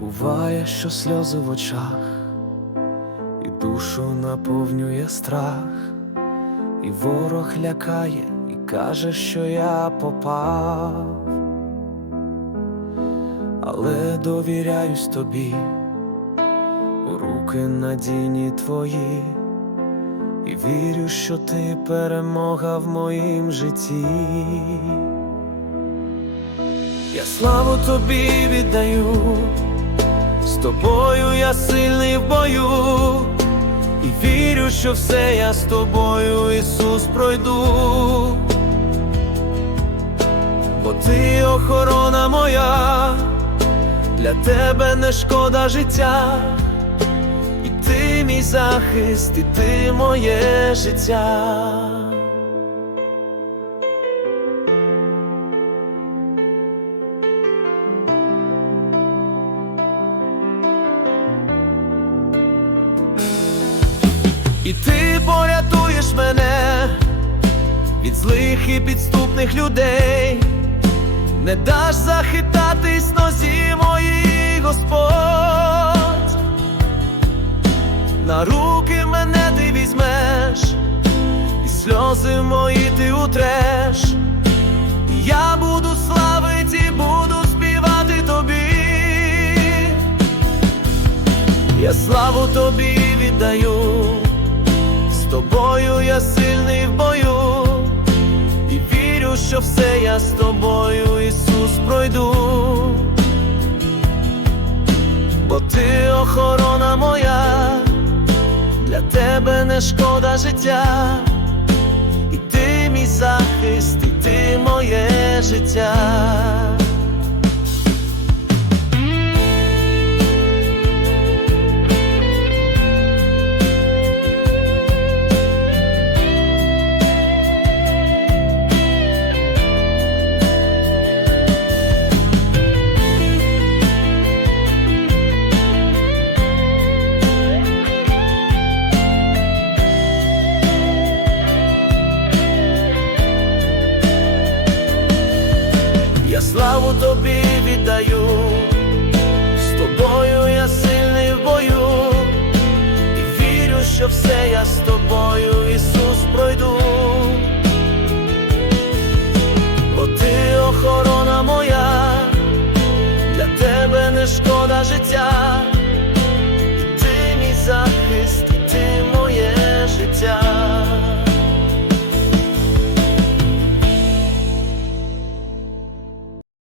Буває, що сльози в очах, і душу наповнює страх, і ворог лякає, і каже, що я попав, але довіряюсь тобі, у руки надійні твої, і вірю, що ти перемога в моїм житті. Я славу тобі віддаю, тобою я сильний в бою, і вірю, що все я з тобою, Ісус, пройду, бо ти охорона моя, для тебе не шкода життя, і ти мій захист, і ти моє життя. І ти порятуєш мене від злих і підступних людей, не даш захитатись нозі моїй Господь, на руки мене ти візьмеш, і сльози мої ти утреш, І я буду славити, буду співати тобі. Я славу тобі віддаю, що все я з тобою, Ісус, пройду, бо ти охорона моя, для тебе не шкода життя, і ти мій захист, і ти моє життя. славу тобі віддаю, з тобою я сильний в бою, і вірю, що все я з тобою, Ісус, пройду, бо ти охорона моя, для тебе не шкода життя.